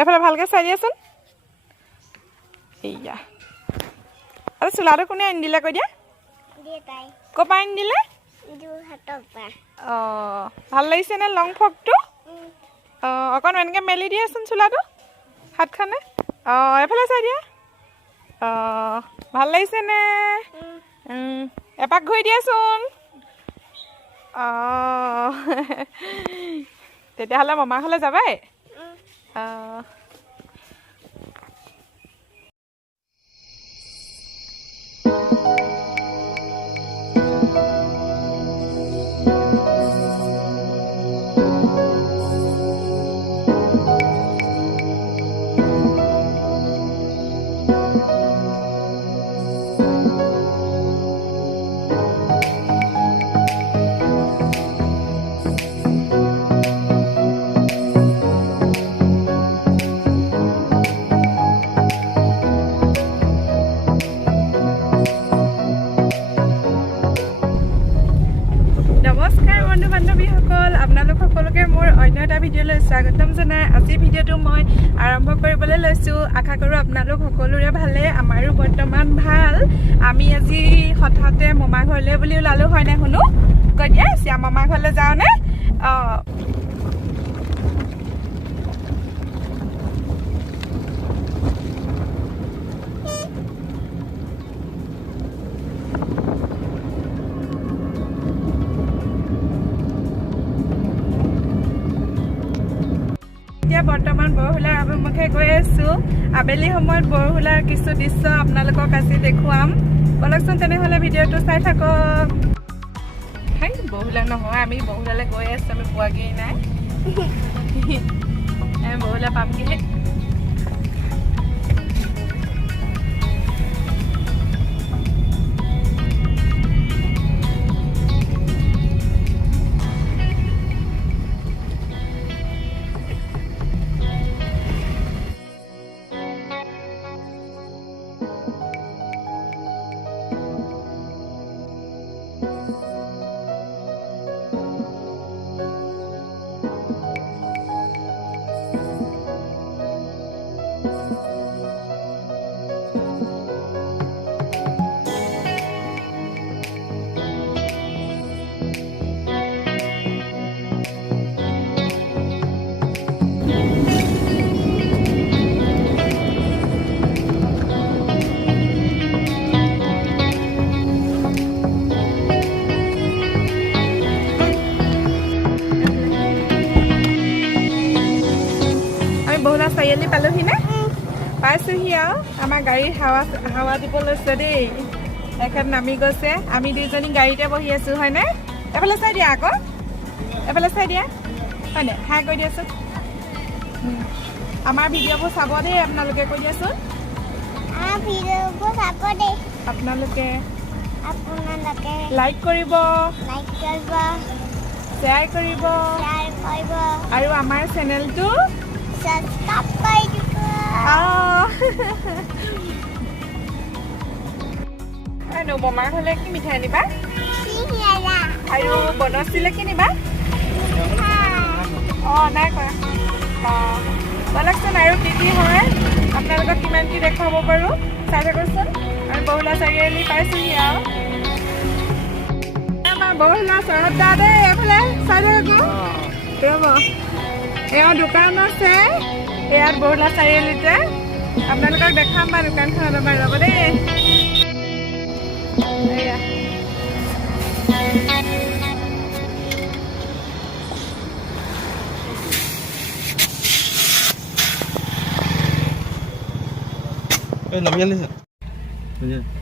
এফালে ভালকৈ চাই দিয়াচোন এইয়া আৰু চোলাটো কোনে আনি দিলে কৈ দিয়া ক'ৰ পৰা আনি দিলে ভাল লাগিছেনে লং ফ্ৰকটো অকণ এনেকৈ মেলি দিয়াচোন চোলাটো হাতখনে এফালে চাই দিয়া ভাল লাগিছেনে এপাক ঘূৰি দিয়াচোন তেতিয়াহ'লে মামাৰ ঘৰলৈ যাবাই নমস্কাৰ বন্ধু বান্ধৱীসকল আপোনালোক সকলোকে মোৰ অন্য এটা ভিডিঅ'লৈ স্বাগতম জনাই আজি ভিডিঅ'টো মই আৰম্ভ কৰিবলৈ লৈছোঁ আশা কৰোঁ আপোনালোক সকলোৰে ভালে আমাৰো বৰ্তমান ভাল আমি আজি হঠাতে মামাৰ ঘৰলৈ বুলি ওলালোঁ হয়নে শুনো কৈ দিয়া শ্যাম মামাৰ ঘৰলৈ যাওঁনে বৰ্তমান বৰহোলাৰ অভিমুখে গৈ আছোঁ আবেলি সময়ত বৰহোলাৰ কিছু দৃশ্য আপোনালোকক আজি দেখুৱাম বলকচোন তেনেহ'লে ভিডিঅ'টো চাই থাকক বৰহোলা নহয় আমি বৰহোলালৈ গৈ আছোঁ আমি পোৱাগেই নাই বৰহোলা পামগৈ বৰহোলা চাৰিআলি পালোহি নে পাইছোঁহি আৰু আমাৰ গাড়ীৰ হাৱা দিব লৈছে দেই এখেত নামি গৈছে আমি দুইজনী গাড়ীতে বহি আছোঁ হয়নে এফালে চাই দিয়া আকৌ এফালে চাই দিয়া হয়নে হাই কৈ দিয়াচোন আমাৰ ভিডিঅ'বোৰ চাব দেই আপোনালোকে কৈ দিয়াচোন আপোনালোকে লাইক কৰিব শ্বেয়াৰ কৰিব আৰু আমাৰ চেনেলটো মামাৰ ঘৰলৈ কি মিঠাই আনিবা আৰু বনশ্ৰীলৈ কি নিবা নাই কৰা বলকচোন আৰু কি হয় আপোনালোকক কিমান কি দেখুৱাব পাৰোঁ চাই থাককচোন আমি বৰহোলা চাৰিআলি পাইছোঁহি আৰু আমাৰ বৰহোলা চৰহদ্দা দেই এইফালে চাই থাকক ৰ'ব এওঁ দোকান আছে ইয়াত বৰহোলা চাৰিআলিতে আপোনালোকক দেখাম বা দোকানখনত আমাৰ ৰ'ব দেই এয়া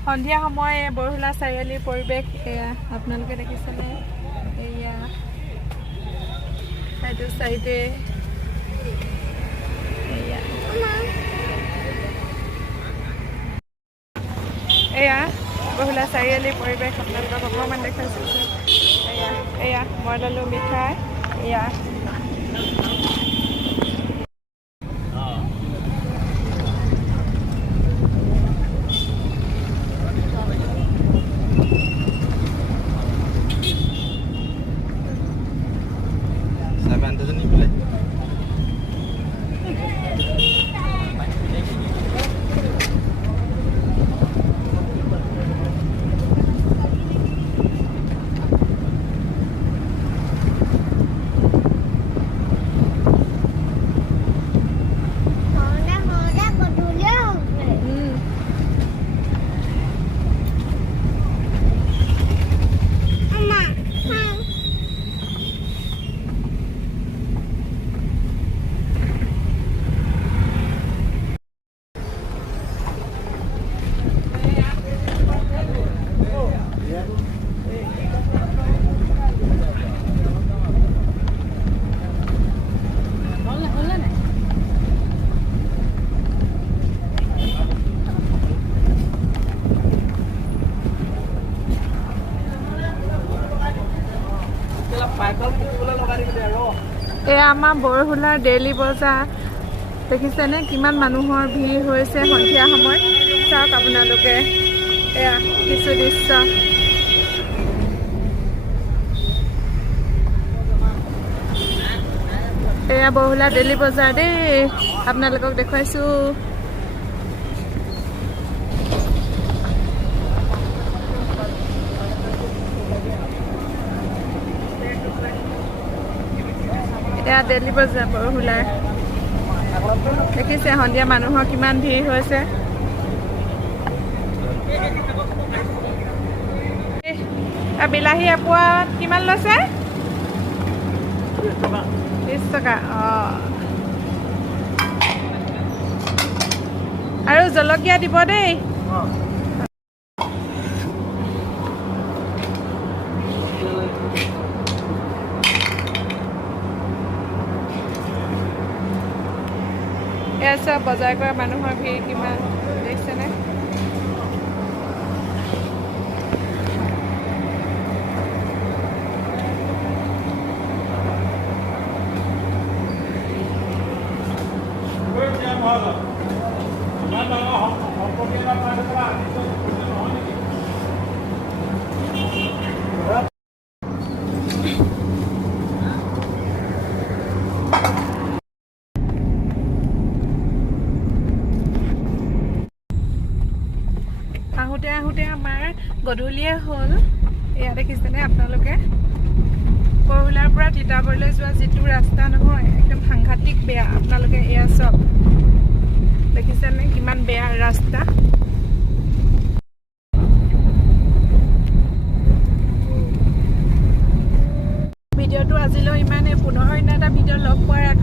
সন্ধিয়া সময় বৰহোলা চাৰিআলিৰ পৰিৱেশ এয়া আপোনালোকে দেখিছেনে এয়া সেইটো চাইডে এয়া বৰহোলা চাৰিআলিৰ পৰিৱেশ আপোনালোকক অকণমান দেখাইছোঁ এয়া মই ল'লোঁ মিঠাই এয়া এয়া আমাৰ বৰহোলাৰ ডেইলি বজাৰ দেখিছেনে কিমান মানুহৰ ভিৰ হৈছে সন্ধিয়া সময়ত চাওক আপোনালোকে এয়া কিছু দৃশ্য এয়া বৰহোলা ডেইলি বজাৰ দেই আপোনালোকক দেখুৱাইছো এয়া ডেইলি বজাৰ বৰহোলাৰ দেখিছে সন্ধিয়া মানুহৰ কিমান ভিৰ হৈছে বিলাহী এপোৱাত কিমান লৈছে 30 টকা আৰু জলকীয়া দিব দেই এয়া চব বজাৰ কৰা মানুহৰ ভিৰ কিমান দেখিছেনে আহোঁতে আমাৰ গধূলিয়ে হ'ল এয়া দেখিছেনে আপোনালোকে বৰহোলাৰ পৰা তিতাবৰলৈ যোৱা যিটো ৰাস্তা নহয় একদম সাংঘাতিক বেয়া আপোনালোকে এয়া চব দেখিছেনে কিমান বেয়া ৰাস্তা ভিডিঅ'টো আজিলৈ ইমানে পুনৰ এটা ভিডিঅ' লগ পোৱাৰ